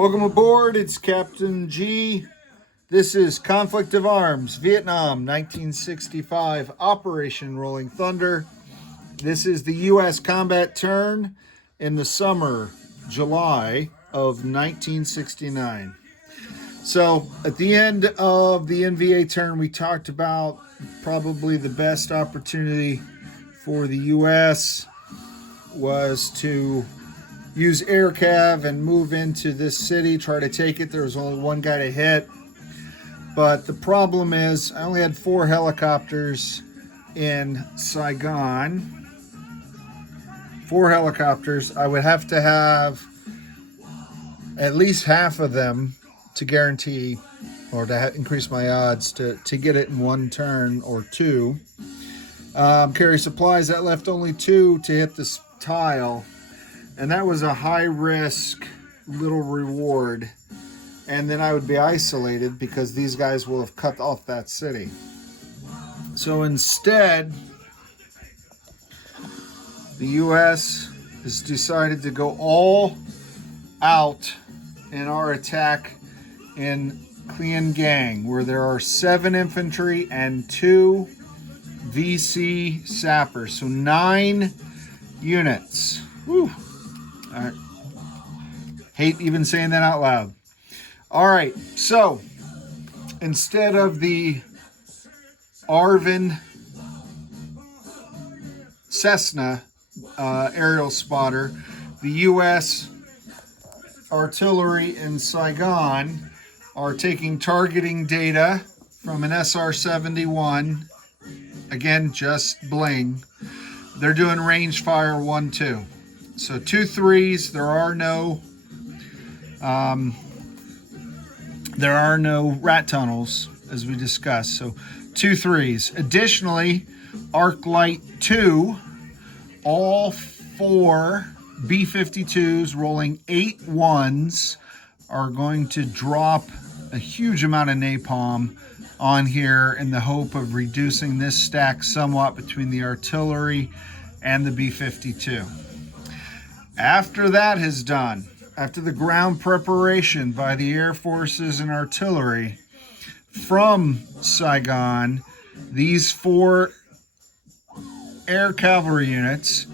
Welcome aboard, it's Captain G. This is Conflict of Arms, Vietnam, 1965, Operation Rolling Thunder. This is the U.S. combat turn in the summer, July of 1969. So at the end of the NVA turn, we talked about probably the best opportunity for the U.S. was to use air cav and move into this city, try to take it. There was only one guy to hit. But the problem is I only had 4 helicopters in Saigon. 4 helicopters. I would have to have at least half of them to guarantee or to increase my odds to get it in one turn or two. Carry supplies. That left only 2 to hit this tile. And that was a high-risk little reward. And then I would be isolated because these guys will have cut off that city. So instead, the U.S. has decided to go all out in our attack in Clean Gang, where there are 7 infantry and 2 VC sappers. So 9 units. Whew. I hate even saying that out loud. All right, so instead of the Arvin Cessna aerial spotter, the U.S. artillery in Saigon are taking targeting data from an SR-71. Again, just bling. They're doing range fire 1-2. So 2 3s. There are no rat tunnels, as we discussed. So 2 3s. Additionally, Arc Light 2, all 4 B-52s rolling 8 1s are going to drop a huge amount of napalm on here in the hope of reducing this stack somewhat between the artillery and the B-52. After that is done, after the ground preparation by the Air Forces and artillery from Saigon, these 4 air cavalry units,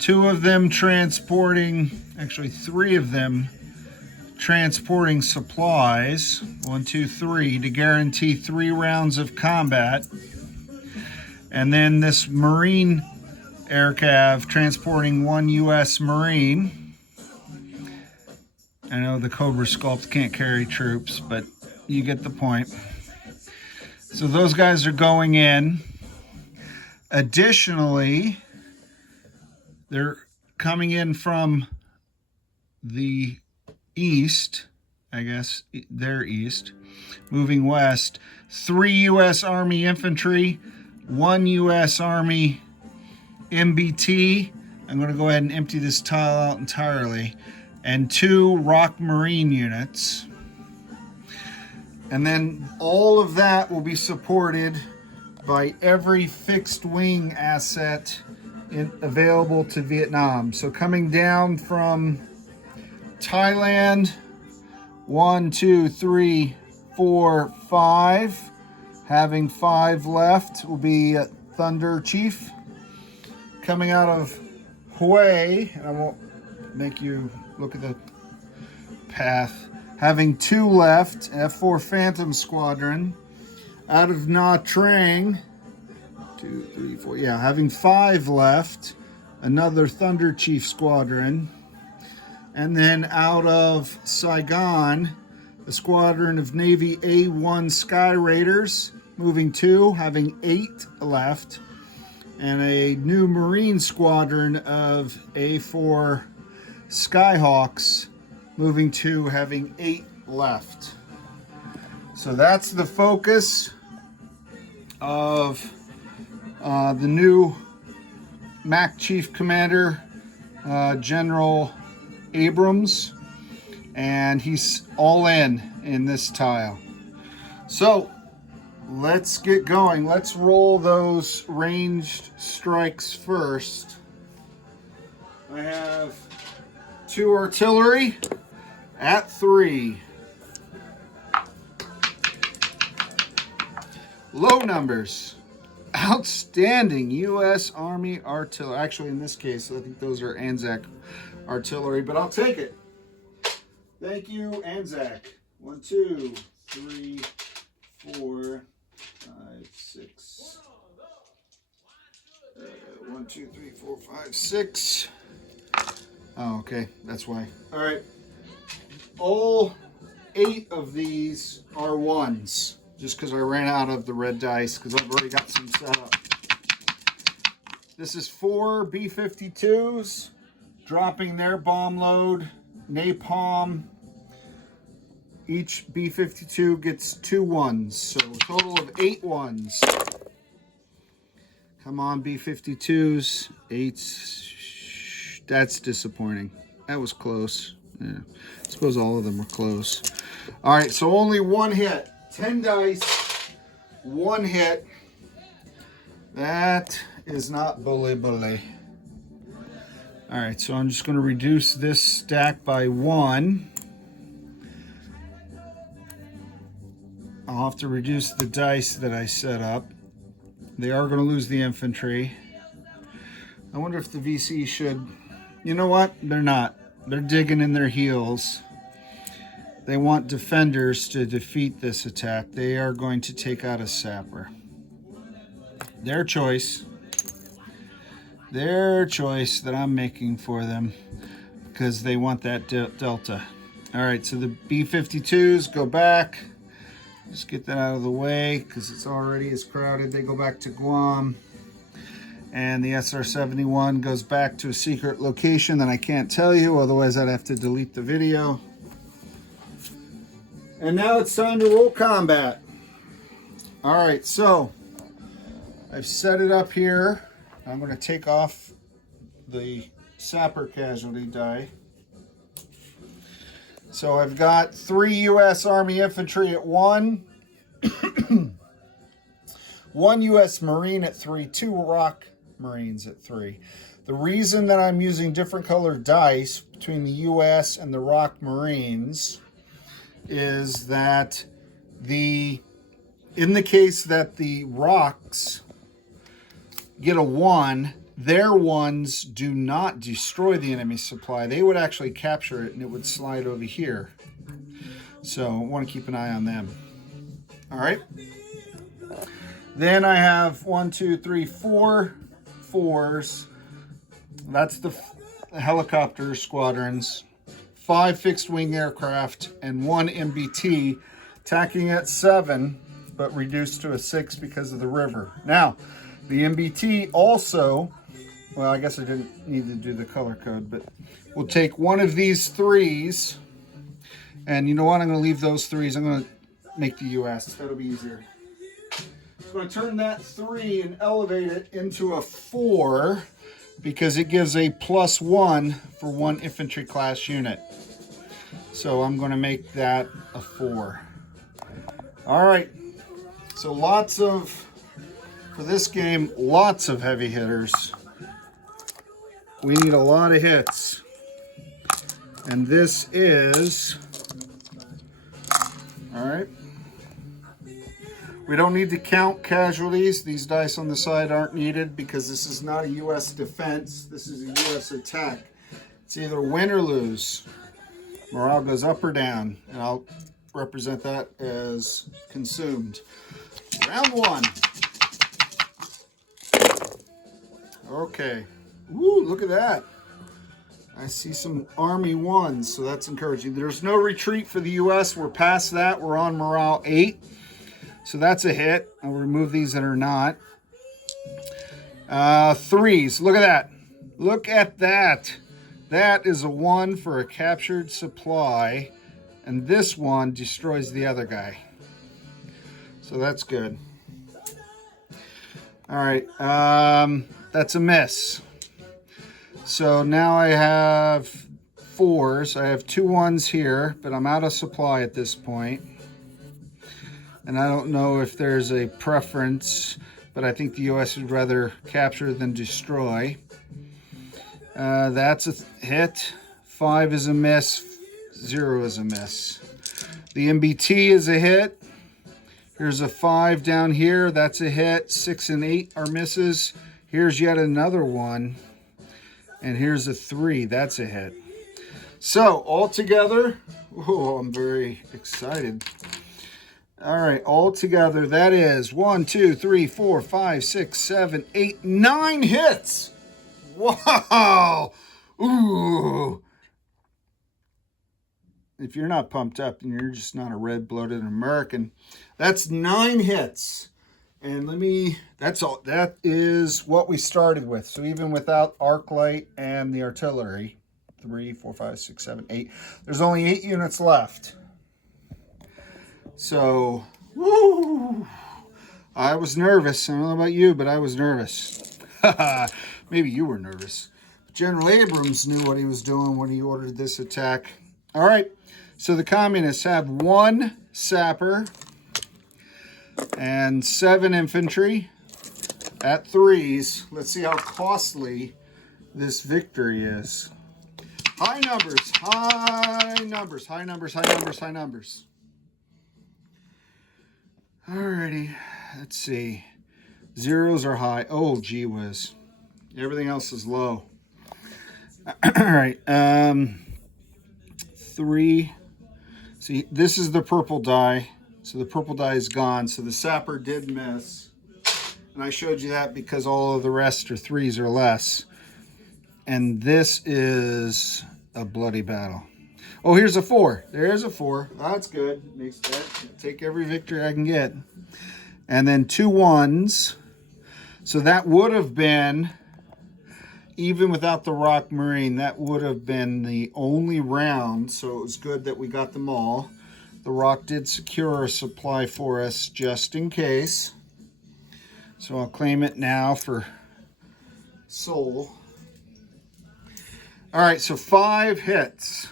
2 of them transporting, actually 3 of them transporting supplies, 1, 2, 3, to guarantee 3 rounds of combat. And then this Marine air cav transporting 1 U.S. Marine. I know the Cobra sculpt can't carry troops, but you get the point. So those guys are going in. Additionally, they're coming in from the east, I guess they're east, moving west. 3 U.S. Army infantry, 1 U.S. Army MBT. I'm going to go ahead and empty this tile out entirely. And 2 ROK Marine units. And then all of that will be supported by every fixed wing asset available to Vietnam. So coming down from Thailand, 1, 2, 3, 4, 5. Having 5 left will be Thunder Chief. Coming out of Hue, and I won't make you look at the path. Having 2 left, F4 Phantom Squadron. Out of Nha Trang, 2, 3, 4, yeah, having 5 left, another Thunder Chief Squadron. And then out of Saigon, the squadron of Navy A1 Sky Raiders, moving 2, having 8 left. And a new Marine squadron of A4 Skyhawks, moving 2, having 8 left. So that's the focus of the new MAC Chief Commander, General Abrams, and he's all in this tile. So let's get going. Let's roll those ranged strikes first. I have 2 artillery At 3. Low numbers. Outstanding U.S. Army artillery. Actually, in this case, I think those are ANZAC artillery, but I'll take it. Thank you, ANZAC. 1, 2, 3, 4, 5, 6. 1, 2, 3, 4, 5, 6. Oh, okay. That's why. All right. All 8 of these are 1s. Just because I ran out of the red dice, because I've already got some set up. This is 4 B-52s dropping their bomb load, napalm. Each B-52 gets 2 1s, so a total of 8 1s. Come on, B-52s. 8s. That's disappointing. That was close. Yeah, I suppose all of them were close. All right, so only 1 hit. 10 dice, 1 hit. That is not bully. All right, so I'm just going to reduce this stack by 1. I'll have to reduce the dice that I set up. They are going to lose the infantry. I wonder if the VC should... You know what? They're not. They're digging in their heels. They want defenders to defeat this attack. They are going to take out a sapper. Their choice. Their choice that I'm making for them because they want that delta. All right, so the B-52s go back. Just get that out of the way because it's already as crowded. They go back to Guam. And the SR-71 goes back to a secret location that I can't tell you, otherwise I'd have to delete the video. And now it's time to roll combat. All right, so I've set it up here. I'm going to take off the sapper casualty die. So I've got 3 U.S. Army infantry at 1, 1 U.S. Marine at 3, 2 ROK Marines at 3. The reason that I'm using different colored dice between the U.S. and the ROK Marines is that in the case that the ROKs get a 1, their 1s do not destroy the enemy supply. They would actually capture it and it would slide over here. So I want to keep an eye on them. All right. Then I have 1, 2, 3, 4 4s. That's the helicopter squadrons. 5 fixed-wing aircraft and 1 MBT, tacking at 7, but reduced to a 6 because of the river. Now, the MBT also, well, I guess I didn't need to do the color code, but we'll take one of these 3s, and you know what? I'm going to leave those 3s. I'm going to make the US. That'll be easier. I'm going to turn that 3 and elevate it into a 4 because it gives a +1 for 1 infantry class unit. So I'm going to make that a 4. All right. So for this game, lots of heavy hitters. We need a lot of hits. And this is, all right. We don't need to count casualties. These dice on the side aren't needed because this is not a U.S. defense. This is a U.S. attack. It's either win or lose. Morale goes up or down, and I'll represent that as consumed. Round 1. Okay. Woo, look at that. I see some Army 1s, so that's encouraging. There's no retreat for the U.S. We're past that. We're on morale 8. So that's a hit. I'll remove these that are not. 3s. Look at that. Look at that. That is a 1 for a captured supply. And this one destroys the other guy. So that's good. All right. That's a miss. So now I have 4s. I have 2 1s here, but I'm out of supply at this point. And I don't know if there's a preference, but I think the U.S. would rather capture than destroy. That's a hit. 5 is a miss. 0 is a miss. The MBT is a hit. Here's a 5 down here. That's a hit. 6 and 8 are misses. Here's yet another one. And here's a 3. That's a hit. So all together, oh, I'm very excited. All right, all together, that is 1, 2, 3, 4, 5, 6, 7, 8, 9 hits. Wow. Ooh. If you're not pumped up and you're just not a red-blooded American, that's 9 hits. And that is what we started with. So even without arc light and the artillery, 3, 4, 5, 6, 7, 8, there's only 8 units left. So, woo, I was nervous. I don't know about you, but I was nervous. Maybe you were nervous. General Abrams knew what he was doing when he ordered this attack. All right, so the communists have 1 sapper and 7 infantry at 3s. Let's see how costly this victory is. High numbers, high numbers, high numbers, high numbers, high numbers. Alrighty, let's see. 0s are high. Oh, gee whiz. Everything else is low. Alright, 3. See, this is the purple die. So the purple die is gone. So the sapper did miss. And I showed you that because all of the rest are 3s or less. And this is a bloody battle. Oh, here's a 4. There's a 4. That's good. Makes that. Take every victory I can get. And then 2 1s. So that would have been, even without the ROK Marine, that would have been the only round. So it was good that we got them all. The ROK did secure a supply for us just in case. So I'll claim it now for Soul. All right, so 5 hits.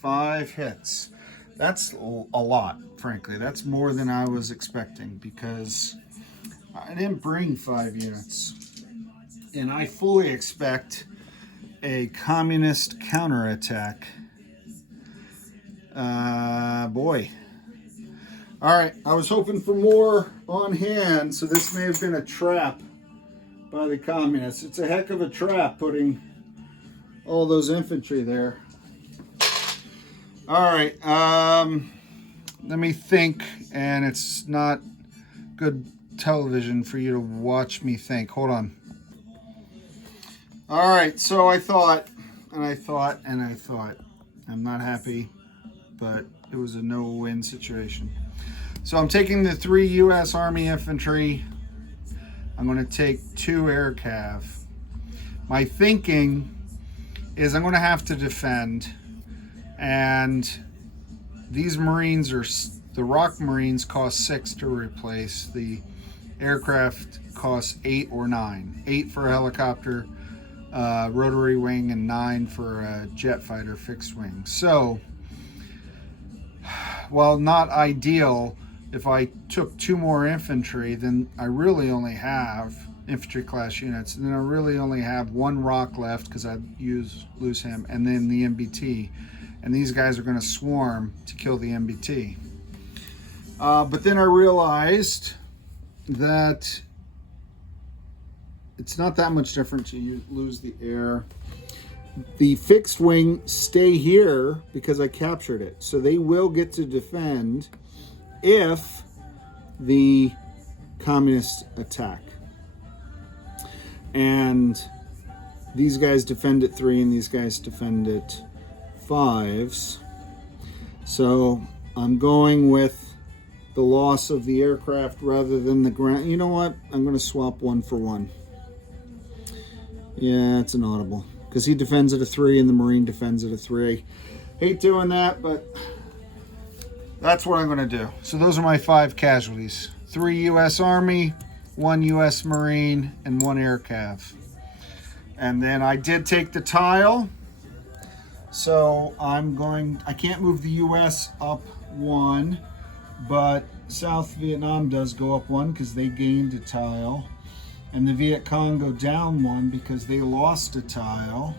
5 hits. That's a lot, frankly. That's more than I was expecting because I didn't bring 5 units. And I fully expect a communist counterattack. Boy. All right, I was hoping for more on hand, so this may have been a trap by the communists. It's a heck of a trap putting all those infantry there. All right, let me think, and it's not good television for you to watch me think. Hold on. All right, so I thought, and I thought, and I thought. I'm not happy, but it was a no-win situation. So I'm taking the 3 U.S. Army infantry. I'm going to take 2 air cav. My thinking is I'm going to have to defend. And these Marines are, the ROK Marines cost 6 to replace. The aircraft costs 8 or 9. 8 for a helicopter, rotary wing, and 9 for a jet fighter fixed wing. So, while not ideal, if I took 2 more infantry, then I really only have infantry class units, and then I really only have 1 ROK left because I lose him, and then the MBT. And these guys are going to swarm to kill the MBT. But then I realized that it's not that much different to lose the air. The fixed wing stay here because I captured it. So they will get to defend if the communists attack. And these guys defend at 3 and these guys defend at 5s. So I'm going with the loss of the aircraft rather than the ground. You know what? I'm going to swap 1 for 1. Yeah, it's an audible because he defends at a 3 and the Marine defends at a 3. Hate doing that, but that's what I'm going to do. So those are my 5 casualties. 3 U.S. Army, 1 U.S. Marine, and 1 air cav. And then I did take the tile. So I can't move the U.S. up 1, but South Vietnam does go up 1 because they gained a tile. And the Viet Cong go down 1 because they lost a tile.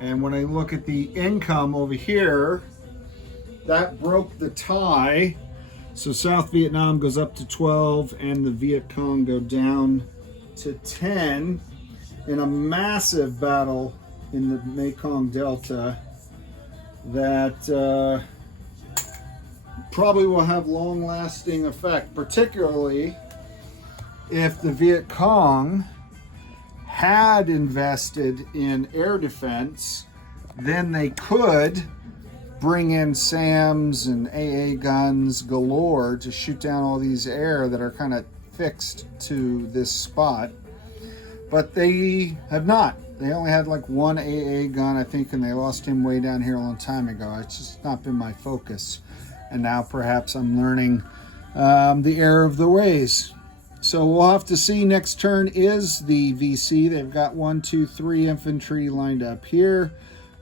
And when I look at the income over here, that broke the tie. So South Vietnam goes up to 12 and the Viet Cong go down to 10 in a massive battle in the Mekong Delta that probably will have long-lasting effect, particularly if the Viet Cong had invested in air defense. Then they could bring in SAMs and AA guns galore to shoot down all these air that are kind of fixed to this spot. But they have not. They only had like one AA gun, I think, and they lost him way down here a long time ago. It's just not been my focus. And now perhaps I'm learning the error of the ways. So we'll have to see. Next turn is the VC. They've got 1, 2, 3 infantry lined up here.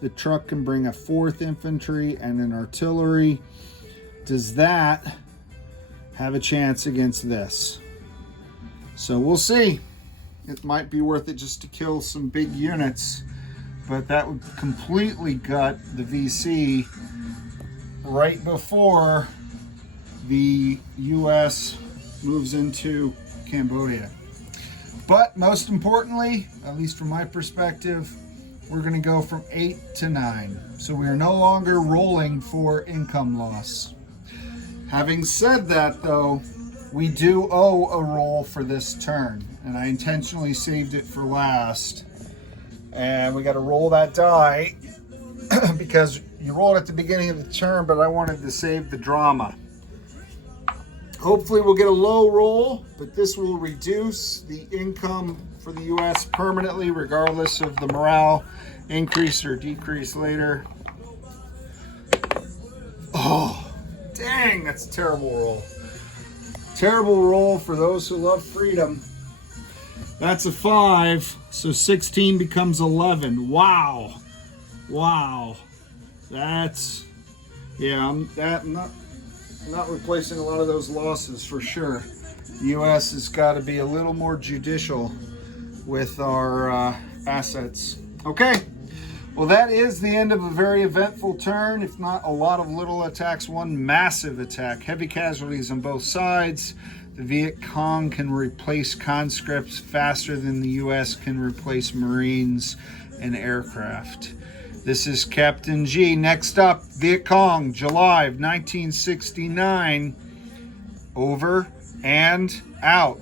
The truck can bring a 4th infantry and an artillery. Does that have a chance against this? So we'll see. It might be worth it just to kill some big units, but that would completely gut the VC right before the US moves into Cambodia. But most importantly, at least from my perspective, we're going to go from 8 to 9. So we are no longer rolling for income loss. Having said that, though, we do owe a roll for this turn, and I intentionally saved it for last. And we got to roll that die because you roll it at the beginning of the turn, but I wanted to save the drama. Hopefully we'll get a low roll, but this will reduce the income for the US permanently, regardless of the morale increase or decrease later. Oh, dang, that's a terrible roll. Terrible roll for those who love freedom. That's a 5, so 16 becomes 11. Wow. Wow. That's, yeah, I'm not replacing a lot of those losses for sure. The U.S. has got to be a little more judicial with our assets. Okay, well, that is the end of a very eventful turn, if not a lot of little attacks. One massive attack, heavy casualties on both sides. The Viet Cong can replace conscripts faster than the U.S. can replace Marines and aircraft. This is Captain G. Next up, Viet Cong, July of 1969. Over and out.